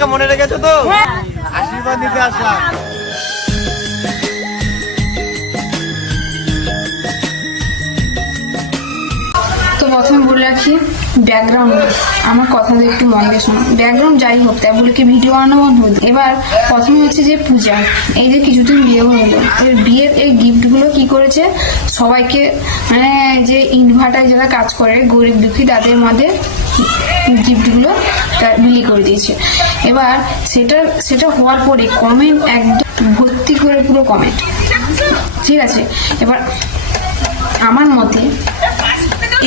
আমাকে মনে রেখেছো তো? আশীর্বাদ নিতে আসলাম। তো প্রথমে বলে রাখি ব্যাকগ্রাউন্ড আমার কথাটা একটু মন দিয়ে শোনো। ব্যাকগ্রাউন্ড যাই হোক তাই বলে কি ভিডিও বানানো বন্ধ হলো? এবার প্রথমে হচ্ছে যে পূজা। এই যে কিছুদিন বিয়ে হলো এর বিয়ের এই গিফটগুলো কি করেছে? সবাইকে মানে যে ইনভার্টার যারা কাজ করে গরিব দুঃখী তাদের মধ্যে গিফটগুলো করে দিয়েছে। এবার সেটা সেটা হওয়ার পরে কমেন্ট একদম ভর্তি করে পুরো কমেন্ট ঠিক আছে? এবার আমার মতে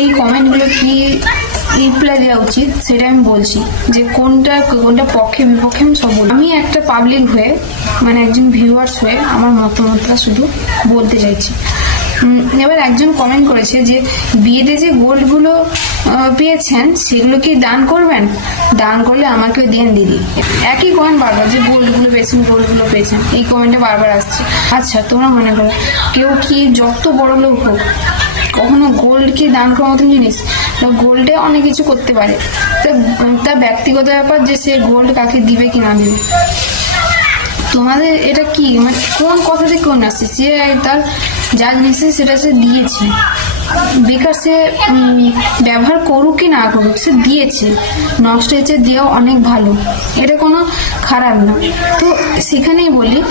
এই কমেন্টগুলো কি রিপ্লাই দেওয়া উচিত সেটা আমি বলছি যে কোনটা কোনটা পক্ষে, বিপক্ষে আমি সব। আমি একটা পাবলিক হয়ে মানে একজন ভিউয়ার্স হয়ে আমার মতামতটা শুধু বলতে চাইছি। এবার একজন কমেন্ট করেছে যে, বিয়েতে যে গোল্ডগুলো পেয়েছেন, সেগুলো কি দান করবেন? দান করলে আমাকেও দেন, দিদি। একই কমেন্ট বারবার যে গোল্ডগুলো পেয়েছেন গোল্ডগুলো পেয়েছেন, এই কমেন্টে বারবার আসছে। আচ্ছা তোমরা মনে করো, কেউ কি যত বড় লোক হোক, কখনো গোল্ড কি দান করার মতন জিনিস গোল্ডে অনেক কিছু করতে পারে। তার ব্যক্তিগত ব্যাপার যে সে গোল্ড কাকে দিবে কি না দিবে। তোমাদের এটা কি? মানে কোন কথা থেকে কোন আসছে? সে তার যা জিনিসে সেটা সে দিয়েছে। বেকার সে ব্যবহার করুক কি না করুক, সে দিয়েছে। নষ্ট হয়েছে, দেওয়া অনেক ভালো। এটা কোনো খারাপ না। তো সেখানেই বলি,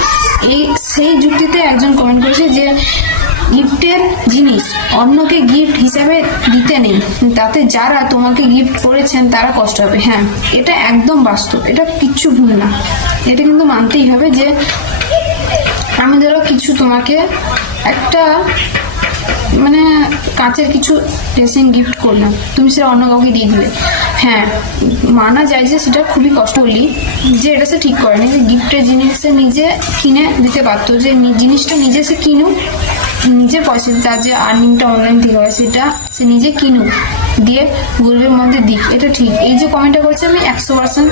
এই, সেই যুক্তিতে একজন কমেন্ট করেছে যে গিফটের জিনিস অন্যকে গিফট হিসাবে দিতে নেই। তাতে যারা তোমাকে গিফট করেছেন, তারা কষ্ট হবে হ্যাঁ এটা একদম বাস্তব। এটা কিচ্ছু ভুল না। এটা কিন্তু মানতেই হবে যে আমি ধরো কিছু তোমাকে একটা মানে কাঁচের কিছু ড্রেসিং গিফট করলাম, তুমি সেটা অন্য কাউকে দিয়ে দিলে। হ্যাঁ মানা যায় যে সেটা খুবই কষ্ট বলি যে এটা সে ঠিক করেনি যে গিফটের জিনিস সে নিজে কিনে দিতে পারতো যে জিনিসটা নিজে সে কিনুক, নিজে পয়সা, তার যে আর্নিংটা অনলাইন থেকে হয়, সেটা সে নিজে কিনুক। দিয়ে গরিবের মধ্যে দিক। এটা ঠিক। এই যে কমেন্টটা করছে আমি একশো পার্সেন্ট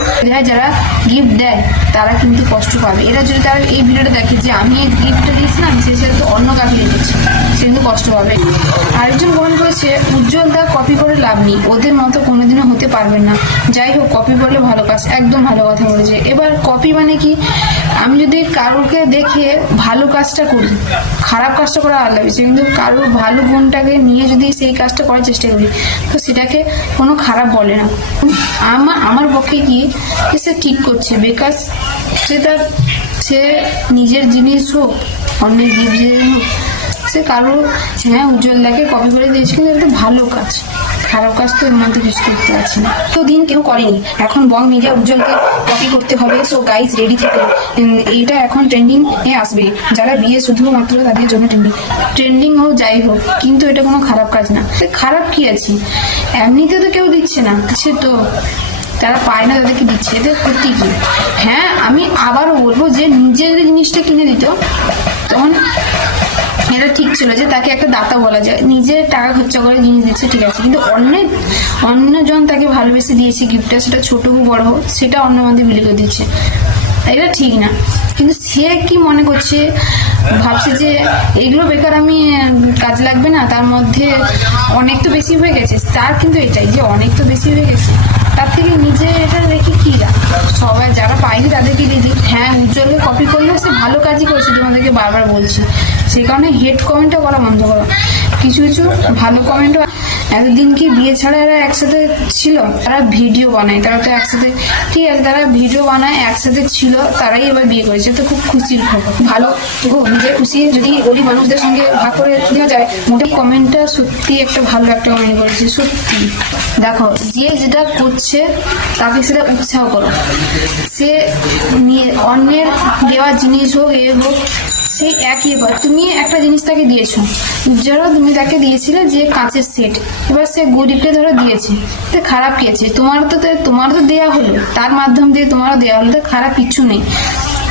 যারা গিফট দেয়, তারা কিন্তু কষ্ট পাবে। এরা যদি তারা এই ভিডিওটা দেখে যে আমি এই গিফটটা দিয়েছিলাম সেই সাথে অন্য কাউকে দিয়েছি দিচ্ছে কিন্তু কষ্ট পাবে। আরেকজন কমেন্ট করেছে, উজ্জ্বল দা কপি করে লাভ নেই। ওদের মতো কোনোদিনও হতে পারবেন না। যাই হোক কপি করলে ভালো কাজ, একদম ভালো কথা বলেছে। এবার কপি মানে কি? আমি যদি কারোকে দেখে ভালো কাজটা করি, খারাপ কাজটা করা আলাদা বিষয় কিন্তু কারোর ভালো গুণটাকে নিয়ে যদি সেই কাজটা করার চেষ্টা করি, তো সেটাকে কোনো খারাপ বলে না। আমার আমার পক্ষে কি? সে ঠিক করছে বিকজ সে তার, সে নিজের জিনিস হোক, অন্যের গিফট হোক সে কারও হ্যাঁ উজ্জ্বলদাকে কপি করে দিয়েছে কিন্তু এটা তো ভালো কাজ। খারাপ কাজ তো এর মধ্যে কিছু করতে পারছি না। তো দিন কেউ করেনি। এখন বং মিডিয়া উজ্জ্বলকে কপি করতে হবে। সো গাইজ রেডি থেকে। এইটা এখন ট্রেন্ডিং এ আসবে। যারা বিয়ে শুধুমাত্র তাদের জন্য ট্রেন্ডিং ট্রেন্ডিং হোক, যাই হোক, কিন্তু এটা কোনো খারাপ কাজ না। খারাপ কি আছে? এমনিতে তো কেউ দিচ্ছে না। সে তো যারা পায় না, তাদেরকে দিচ্ছে। এদের ক্ষতি কি? হ্যাঁ আমি আবারও বলব যে নিজের জিনিসটা কিনে দিত। তখন এটা ঠিক ছিল যে তাকে একটা দাতা বলা যায়। নিজে টাকা খরচা করে জিনিস দিচ্ছে, ঠিক আছে। কিন্তু অন্য অন্যজন তাকে ভালোবেসে দিয়েছে গিফটটা সেটা ছোট হোক, বড় হোক, সেটা অন্য মধ্যে বিলি করে দিচ্ছে। এটা ঠিক না। কিন্তু সে কি মনে করছে? ভাবছে যে এগুলো বেকার আমি কাজ লাগবে না, তার মধ্যে অনেক তো বেশি হয়ে গেছে। তার কিন্তু এটাই যে অনেক তো বেশি হয়ে গেছে। তার থেকে নিজে এটা রেখে কি? সবাই যারা পায়নি তাদেরকে দিয়ে দিই। হ্যাঁ উজ্জ্বলকে কপি করলেও সে ভালো কাজই করেছে, তোমাদেরকে বারবার বলছি। সেই কারণে হেড কমেন্টটা করা বন্ধ করো। কিছু কিছু ভালো কমেন্টও এতদিন কি বিয়ে ছাড়া এরা একসাথে ছিল। তারা ভিডিও বানায়, তারা তো একসাথে, ঠিক আছে, তারা ভিডিও বানায়, একসাথে ছিল, তারাই এবার বিয়ে করেছে। তো খুব খুশির খবর। ভালো নিজের খুশি যদি গরিব মানুষদের সঙ্গে ভাগ করে দেওয়া যায়, মোটে কমেন্টটা সত্যি একটা ভালো একটা কমেন্ট করেছে, সত্যি। দেখো, যে যেটা করছে, তাকে সেটা উৎসাহ করো। সে নিয়ে- অন্যের দেওয়া জিনিস হোক, এ হোক সেই একই এবার তুমি একটা জিনিস তাকে দিয়েছ। ধরো তুমি তাকে দিয়েছিলে যে কাঁচের সেট এবার সে গরিবকে ধরো দিয়েছে, তো খারাপ পেয়েছে তোমার তো তোমার তো দেওয়া হলো। তার মাধ্যম দিয়ে তোমারও দেওয়া হলো, তো খারাপ কিছু নেই।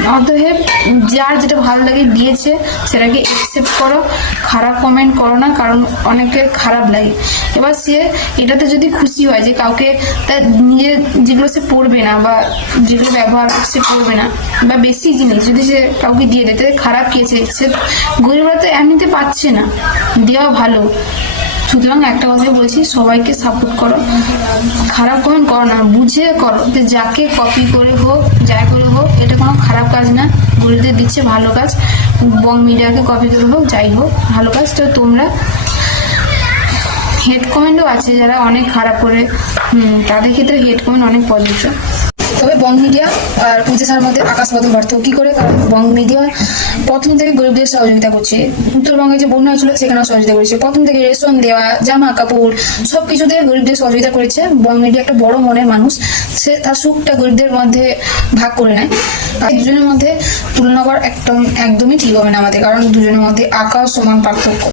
অতএব যার যেটা ভালো লাগে দিয়েছে, সেটাকে একসেপ্ট করো। খারাপ কমেন্ট করো না, কারণ অনেকের খারাপ লাগে। এবার সে এটাতে যদি খুশি হয় যে কাউকে তার নিজের যেগুলো সে পড়বে না বা যেগুলো ব্যবহার সে করবে না, বা বেশি জিনিস যদি সে কাউকে দিয়ে দেয়, তাহলে খারাপ কি আছে? সে গরিবরা তো এমনিতে পাচ্ছে না। দেওয়া ভালো। সুতরাং একটা কথাই বলছি, সবাইকে সাপোর্ট করো। খারাপ কমেন্ট করো না। বুঝে করো যে যাকে কপি করে হোক, যাই করে হোক, এটা কোনো খারাপ কাজ না। গরিবদের দিচ্ছে ভালো কাজ। বং মিডিয়াকে কপি করে হোক, যাই হোক, ভালো কাজ। তো তোমরা হেড কমেন্টও আছে যারা অনেক খারাপ করে তাদের ক্ষেত্রে হেড কমেন্ট অনেক প্রযোজ্য তবে বং মিডিয়া আর পূজা মধ্যে আকাশ পাতাল পার্থক্য কি করে? কারণ বং মিডিয়া প্রথম থেকে গরিবদের সহযোগিতা করছে। উত্তরবঙ্গে যে বন্যা হয়েছিল, সেখানেও সহযোগিতা করেছে। প্রথম থেকে রেশন দেওয়া, জামা কাপড় সব কিছুতে গরিবদের সহযোগিতা করেছে। বং মিডিয়া একটা বড় মনের মানুষ। সে তার সুখটা গরিবদের মধ্যে ভাগ করে নেয়। আর দুজনের মধ্যে তুলনা করা একদম, একদমই ঠিক হবে না আমাদের। কারণ দুজনের মধ্যে আকাশ সমান পার্থক্য।